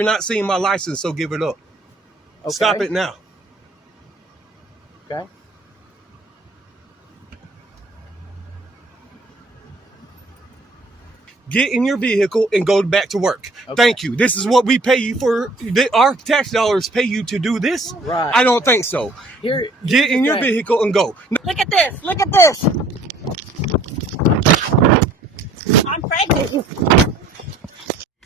You're not seeing my license, so give it up. Okay. Stop it now. Okay. Get in your vehicle and go back to work. Okay. Thank you. This is what we pay you for. Our tax dollars pay you to do this? Right. I don't think so. Get in your vehicle and go. Look at this. Look at this. I'm pregnant.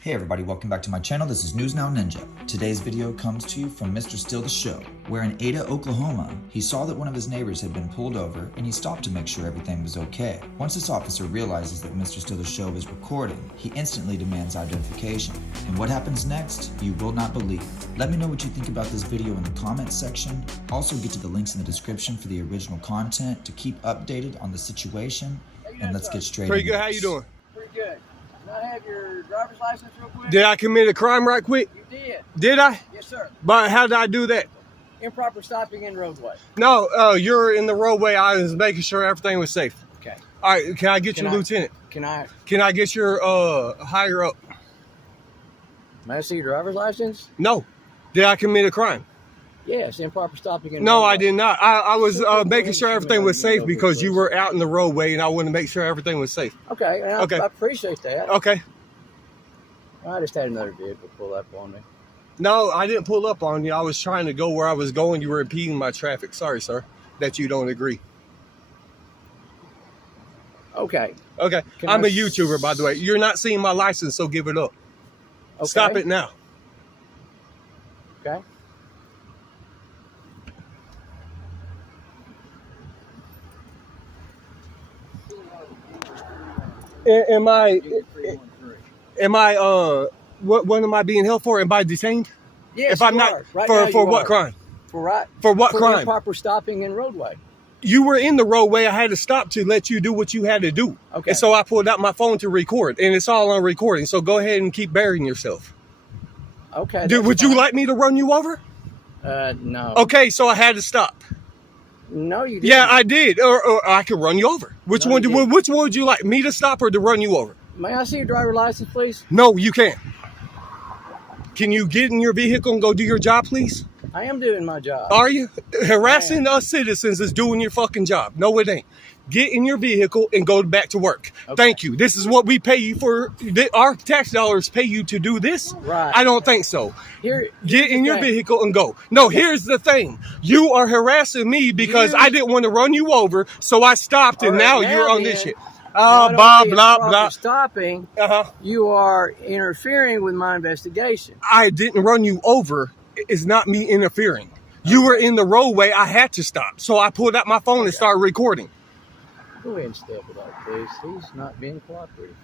Hey everybody, welcome back to my channel. This is News Now Ninja. Today's video comes to you from Mr. Steal the Show, where in Ada, Oklahoma, he saw that one of his neighbors had been pulled over and he stopped to make sure everything was okay. Once this officer realizes that Mr. Steal the Show is recording, he instantly demands identification. And what happens next, you will not believe. Let me know what you think about this video in the comments section. Also get to the links in the description for the original content to keep updated on the situation. And let's get straight into Pretty good. this. How you doing? Pretty good. Can I have your driver's license real quick? Did I commit a crime right quick? You did. Did I? Yes, sir. But how did I do that? Improper stopping in roadway. No, you're in the roadway. I was making sure everything was safe. Okay. All right, can I get your lieutenant? Can I get your higher up? may I see your driver's license? No. Did I commit a crime? Yes, improper stopping in No, roadway. I did not. I was making sure everything was safe because you were out in the roadway and I wanted to make sure everything was safe. Okay, and Okay. I appreciate that. Okay. I just had another vehicle pull up on me. No, I didn't pull up on you. I was trying to go where I was going. You were impeding my traffic. Sorry, sir, that you don't agree. Okay. Okay. I'm a YouTuber, by the way. You're not seeing my license, so give it up. Okay. Stop it now. Okay. Am I, what am I being held for? Am I detained? Yes, if I'm you not, are. Right now for you what are. crime? For what crime? Improper stopping in roadway. You were in the roadway. I had to stop to let you do what you had to do. Okay. And so I pulled out my phone to record, and it's all on recording. So go ahead and keep burying yourself. Okay. Dude, would you like me to run you over? No. Okay, so I had to stop. No, you didn't. Yeah, I did. Or I could run you over. Which one would you like? Me to stop or to run you over? May I see your driver's license, please? No, you can't. Can you get in your vehicle and go do your job, please? I am doing my job. Are you? Harassing us citizens is doing your fucking job. No, it ain't. Get in your vehicle and go back to work. Okay. Thank you. This is what we pay you for. Our tax dollars pay you to do this? Right. I don't think so. Get in your vehicle and go. No, here's the thing. You are harassing me because I didn't want to run you over, so I stopped, and now you're on this shit. Blah, blah, blah. Stopping, you are interfering with my investigation. I didn't run you over. It's not me interfering. You were in the roadway. I had to stop. So I pulled out my phone and started recording. Go ahead and step it up, please. He's not being cooperative.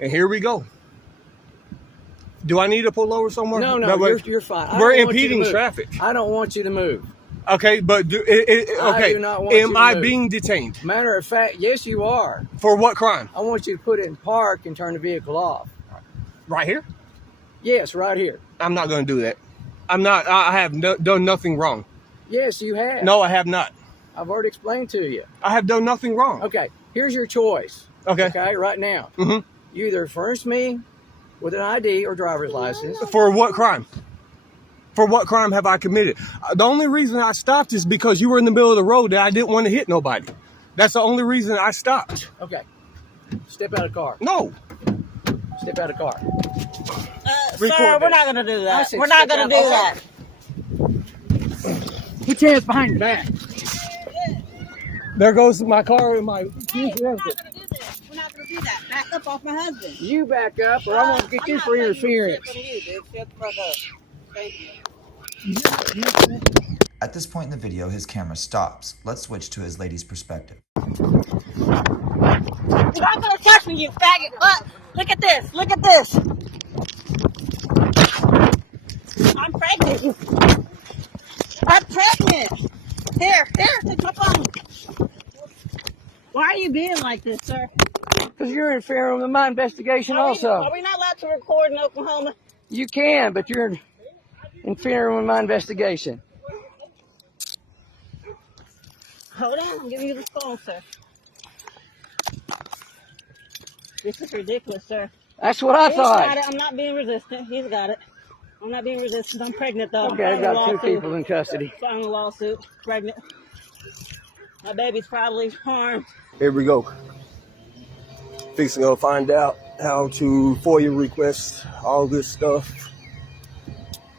And here we go. Do I need to pull over somewhere? No, you're fine. We're impeding traffic. I don't want you to move. Okay, but okay. I do not want you Am to I move. being detained? Matter of fact, yes, you are. For what crime? I want you to put it in park and turn the vehicle off. Right here? Yes, right here. I'm not going to do that. I'm not. I have done nothing wrong. Yes, you have. No, I have not. I've already explained to you. I have done nothing wrong. Okay, here's your choice. Okay. Okay, right now. You either furnish me with an ID or driver's license. For what crime? For what crime have I committed? The only reason I stopped is because you were in the middle of the road that I didn't want to hit nobody. That's the only reason I stopped. Okay. Step out of the car. No. Step out of the car. Sir, we're not going to do that. We're not going to do that. Put your hands behind your back. There goes my car and my... We're not going to do this. We're not going to do that. Back up off my husband. You back up or I'm going to get you for interference. Shut the fuck up. Thank you. At this point in the video, his camera stops. Let's switch to his lady's perspective. You're not going to touch me, you faggot. Look at this. Look at this. I'm pregnant. I'm pregnant. Here, take my phone. Why are you being like this, sir? Because you're interfering with my investigation also. Are we not allowed to record in Oklahoma? You can, but you're interfering with my investigation. Hold on, I'm giving you the phone, sir. This is ridiculous, sir. That's what I He's got thought. it. I'm not being resistant. He's got it. I'm not being resistant. I'm pregnant though. Okay, I've got two people in custody. Filing a lawsuit. Pregnant. My baby's probably harmed. Here we go. Fixing to find out how to FOIA request all this stuff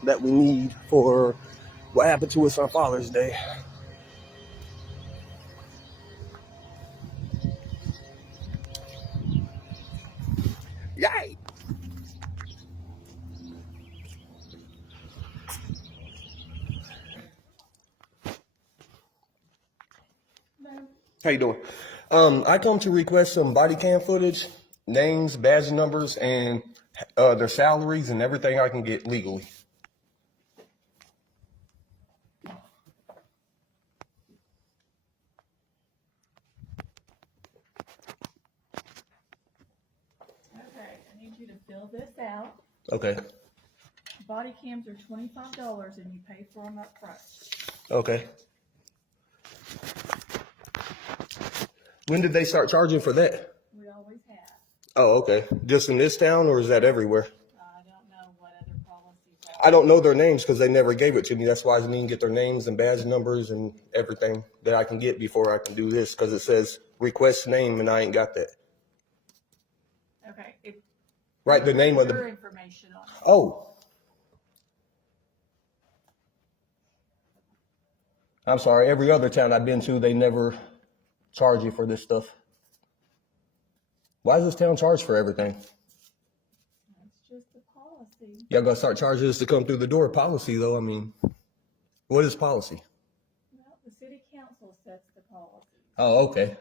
that we need for what happened to us on Father's Day. Yay! How you doing? I come to request some body cam footage, names, badge numbers, and their salaries and everything I can get legally. Okay, I need you to fill this out. Okay. Body cams are $25 and you pay for them up front. Okay. When did they start charging for that? We always have. Oh, okay. Just in this town, or is that everywhere? I don't know what other policies are. I don't know their names because they never gave it to me. That's why I need to get their names and badge numbers and everything that I can get before I can do this, because it says request name and I ain't got that. Okay. Right, the name of your the... information on it. Oh. I'm sorry. Every other town I've been to, they never charge you for this stuff. Why does this town charge for everything? That's just the policy. Y'all gonna start charging us to come through the door? Policy, though, I mean, what is policy? Well, the city council sets the policy. Oh, okay.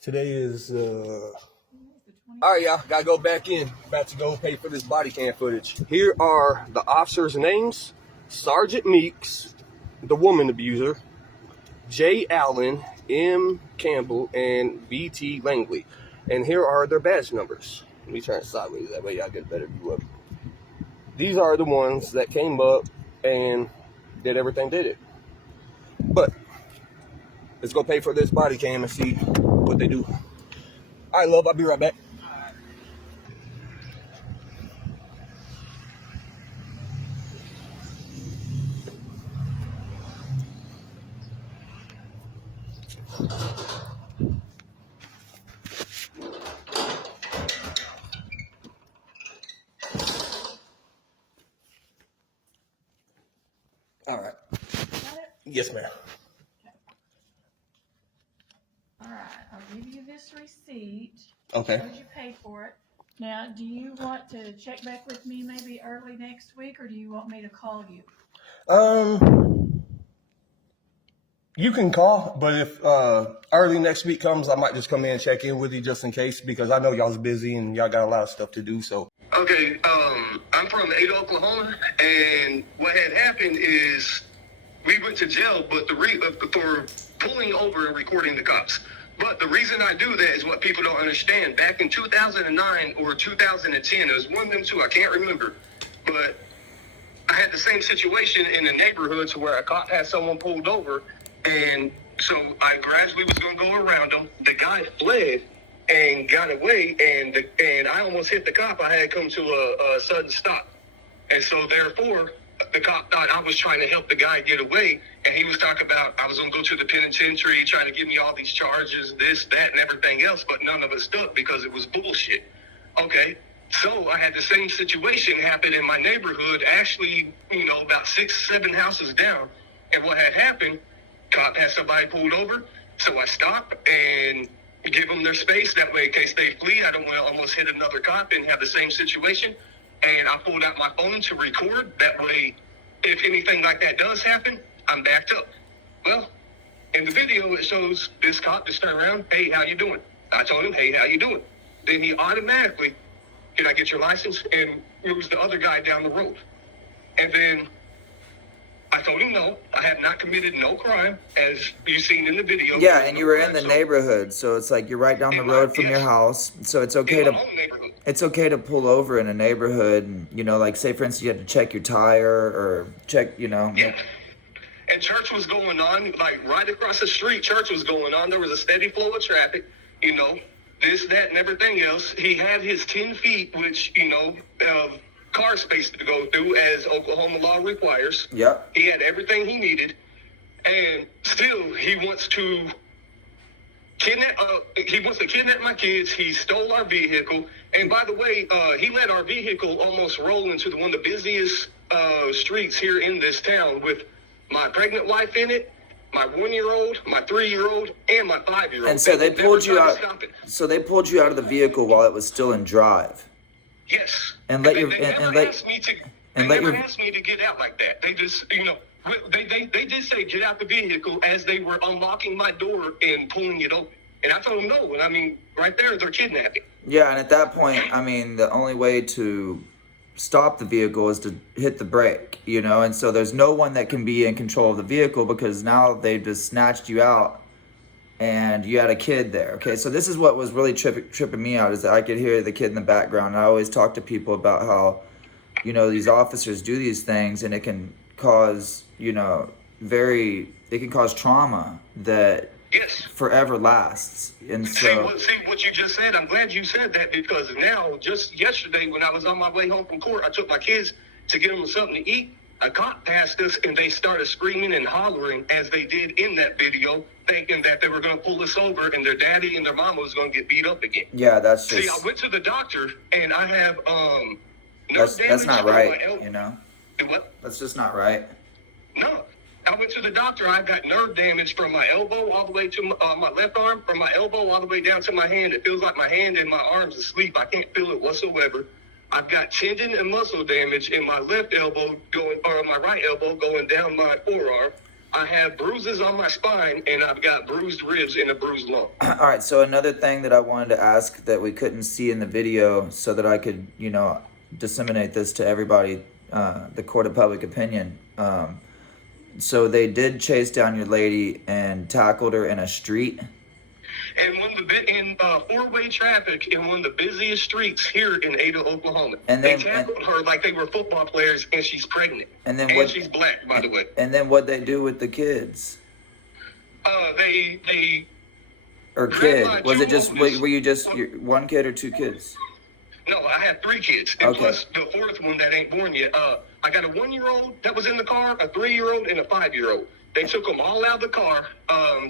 Today is, all right, y'all, gotta go back in. About to go pay for this body cam footage. Here are the officers' names: Sergeant Meeks, the woman abuser, J. Allen, M. Campbell, and B.T. Langley. And here are their badge numbers. Let me turn it sideways, that way y'all get a better view of it. These are the ones that came up and did everything did it. But let's go pay for this body cam and see what they do. All right, love, I'll be right back. All right. Got it? Yes, ma'am. All right. I'll give you this receipt. Okay. Shows you paid for it. Now, do you want to check back with me maybe early next week, or do you want me to call you? You can call, but if early next week comes, I might just come in and check in with you just in case, because I know y'all's busy and y'all got a lot of stuff to do. So. Okay, I'm from Ada, Oklahoma, and what had happened is we went to jail, but for pulling over and recording the cops. But the reason I do that is what people don't understand. Back in 2009 or 2010, it was one of them two, I can't remember, but I had the same situation in the neighborhood to where a cop had someone pulled over, and so I gradually was going to go around him. The guy fled and got away, and I almost hit the cop. I had come to a sudden stop, and so therefore the cop thought I was trying to help the guy get away, and he was talking about I was going to go to the penitentiary, trying to give me all these charges, this, that, and everything else, but none of it stuck because it was bullshit. Okay. So I had the same situation happen in my neighborhood, actually, about 6-7 houses down. And what had happened, cop had somebody pulled over. So I stopped and give them their space. That way, in case they flee, I don't want to almost hit another cop and have the same situation. And I pulled out my phone to record. That way, if anything like that does happen, I'm backed up. Well, in the video, it shows this cop just turned around. Hey, how you doing? I told him, hey, how you doing? Then he automatically, can I get your license? And moves the other guy down the road. And then I told him no. I have not committed no crime, as you've seen in the video. Yeah, and you were in the neighborhood, so it's like you're right down the road from your house, so it's okay to pull over in a neighborhood, and, you know, like say for instance you had to check your tire or check, you know. Yeah. And church was going on, like right across the street, church was going on. There was a steady flow of traffic, you know, this, that, and everything else. He had his 10 feet, which, you know, car space to go through as Oklahoma law requires. Yep. He had everything he needed, and still he wants to kidnap my kids. He stole our vehicle, and by the way, he let our vehicle almost roll into one of the busiest streets here in this town with my pregnant wife in it, my 1-year-old, my 3-year-old, and my 5-year-old. And so they pulled you out. So they pulled you out of the vehicle while it was still in drive. Yes. And let your they never asked me to get out like that. They just, you know, they did say get out the vehicle as they were unlocking my door and pulling it open. And I told them no. And I mean, right there, they're kidnapping. Yeah, and at that point, I mean, the only way to stop the vehicle is to hit the brake, you know. And so there's no one that can be in control of the vehicle because now they just snatched you out. And you had a kid there. Okay, so this is what was really tripping me out, is that I could hear the kid in the background. I always talk to people about how, you know, these officers do these things and it can cause, you know, it can cause trauma that forever lasts. And so see what you just said, I'm glad you said that, because now, just yesterday when I was on my way home from court, I took my kids to get them something to eat. A cop passed us and they started screaming and hollering as they did in that video, thinking that they were going to pull us over and their daddy and their mama was going to get beat up again. Yeah, that's just... See, I went to the doctor and I have that's not right, you know? Do what? That's just not right. No. I went to the doctor. I got nerve damage from my elbow all the way to my left arm, from my elbow all the way down to my hand. It feels like my hand and my arm's asleep. I can't feel it whatsoever. I've got tendon and muscle damage in my left elbow my right elbow going down my forearm. I have bruises on my spine, and I've got bruised ribs and a bruised lung. All right, so another thing that I wanted to ask that we couldn't see in the video so that I could, you know, disseminate this to everybody, the court of public opinion. So they did chase down your lady and tackled her in a street? And in four-way traffic in one of the busiest streets here in Ada, Oklahoma. And they tackled her like they were football players, and she's pregnant. And she's black, by the way. And then what'd they do with the kids? Or kid? Was it just, were you just one kid or two kids? No, I have 3 kids. And plus the 4th one that ain't born yet. I got a 1-year-old that was in the car, a 3-year-old, and a 5-year-old. They took them all out of the car,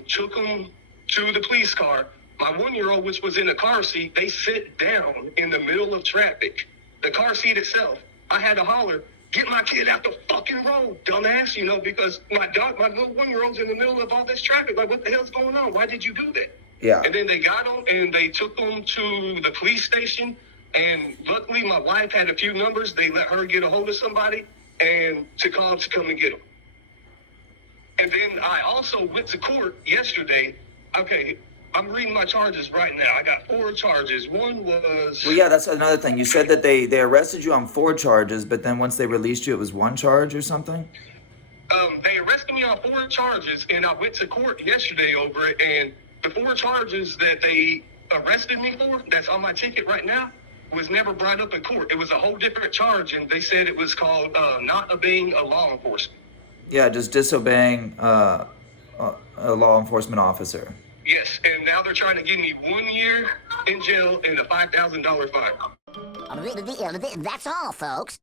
took them to the police car. My 1-year-old, which was in a car seat, they sit down in the middle of traffic. The car seat itself, I had to holler, get my kid out the fucking road, dumbass, you know, because my little 1-year-old's in the middle of all this traffic. Like, what the hell's going on? Why did you do that? Yeah. And then they got them and they took them to the police station. And luckily, my wife had a few numbers. They let her get a hold of somebody and to call to come and get them. And then I also went to court yesterday. Okay, I'm reading my charges right now. I got 4 charges. One was... Well, yeah, that's another thing. You said that they arrested you on 4 charges, but then once they released you, it was 1 charge or something? They arrested me on 4 charges, and I went to court yesterday over it. And the 4 charges that they arrested me for, that's on my ticket right now, was never brought up in court. It was a whole different charge, and they said it was called not obeying a law enforcement. Yeah, just disobeying a law enforcement officer. Yes, and now they're trying to give me 1 year in jail and a $5,000 fine. That's all, folks.